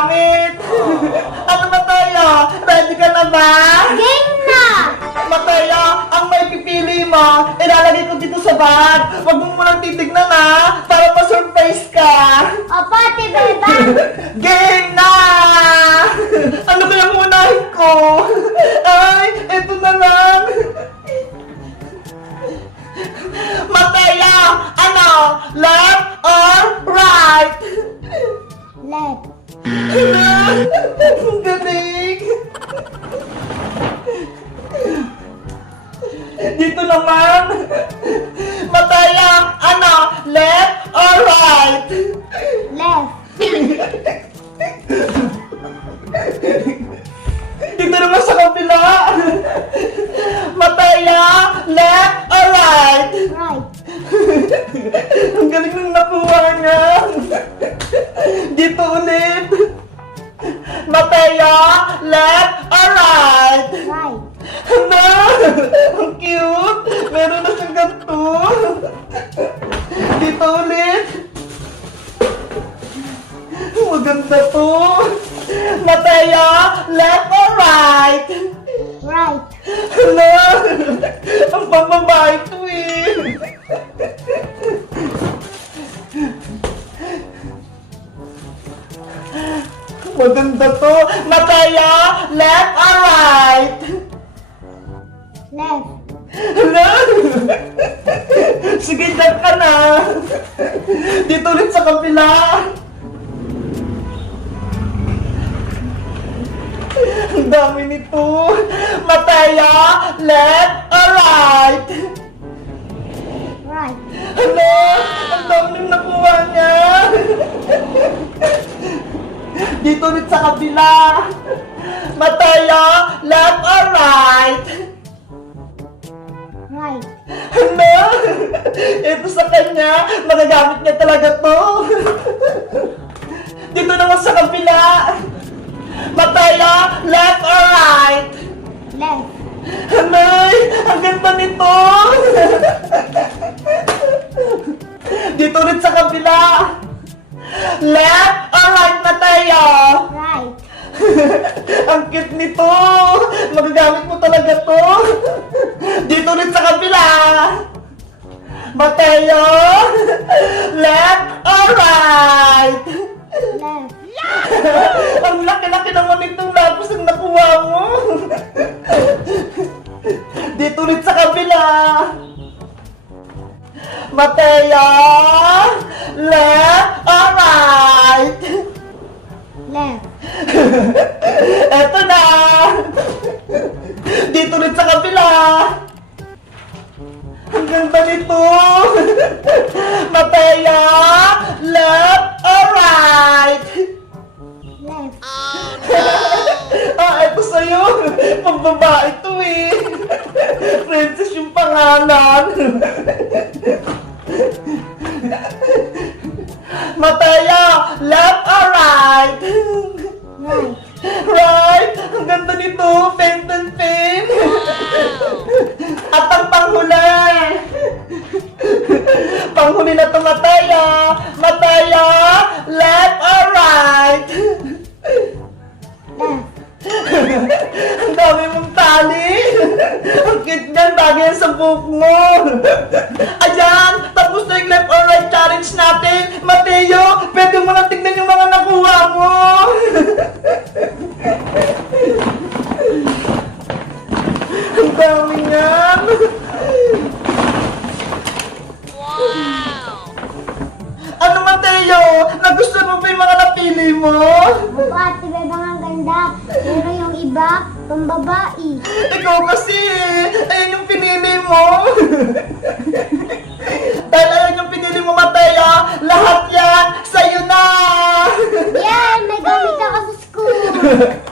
gamit! Oh. ano Mateo? Ready ka na ba? Game na! Mateo, ang may pipili mo, ilalagay ko dito sa bag. Huwag mo munang titignan ha, para ma-surprise ka. Opo, Ate Beba. Game na! Ang galing! Dito naman! Mataya, ano? Left or right? Left. Dito naman sa kabila! Mataya, left or right? Right. Ang galing nung nakuha niya! Dito ulit! Mataya, left or right? Right. Ano? Ang cute! Meron na siyang ganito! Dito ulit! Maganda to! Mataya, left or right? Right. Ano? Ang pambabae Maganda to! Mataya, left or right? Left. Hala! Sige, dyan ka na! Dito ulit sa kabila! Ang dami nito! Mataya! Left or right? Right. Hala! Ang dami nang nakuha niya! Dito ulit sa kabila! Mataya! Left or right? Right. Ano? Ito sa kanya, magagamit niya talaga to. Dito naman sa kabila. Mataya, left or right? Left. Hanay, ang ganda nito. Dito rin sa kabila. Left ang cute nito. Magagamit mo talaga to. Dito rin sa kabila. Mateo! Left or right? Left. ang laki-laki naman itong lapis ang nakuha mo. Dito rin sa kabila. Mateo! Left or right? Left. Pambabae to eh! Princess yung pangalan! Mataya! Left or right? Right. Ang ganda nito! Pen pen! At ang panghuli! panghuli na to Mataya! Mataya! Mo! Ayan! Tapos na yung left or right challenge natin! Mateo! Pwede mo na tignan yung mga nakuha mo! Ang dami niyan! Ano Mateo? Nagustuhan mo ba yung mga napili mo? Opo, Ate Beba ang ganda. Pero yung iba, pambabae. Ikaw kasi, ayun yung pinili mo. Dahil ayun yung pinili mo, Mataya, lahat yan, sa'yo na! Yan! May gamit ako sa school.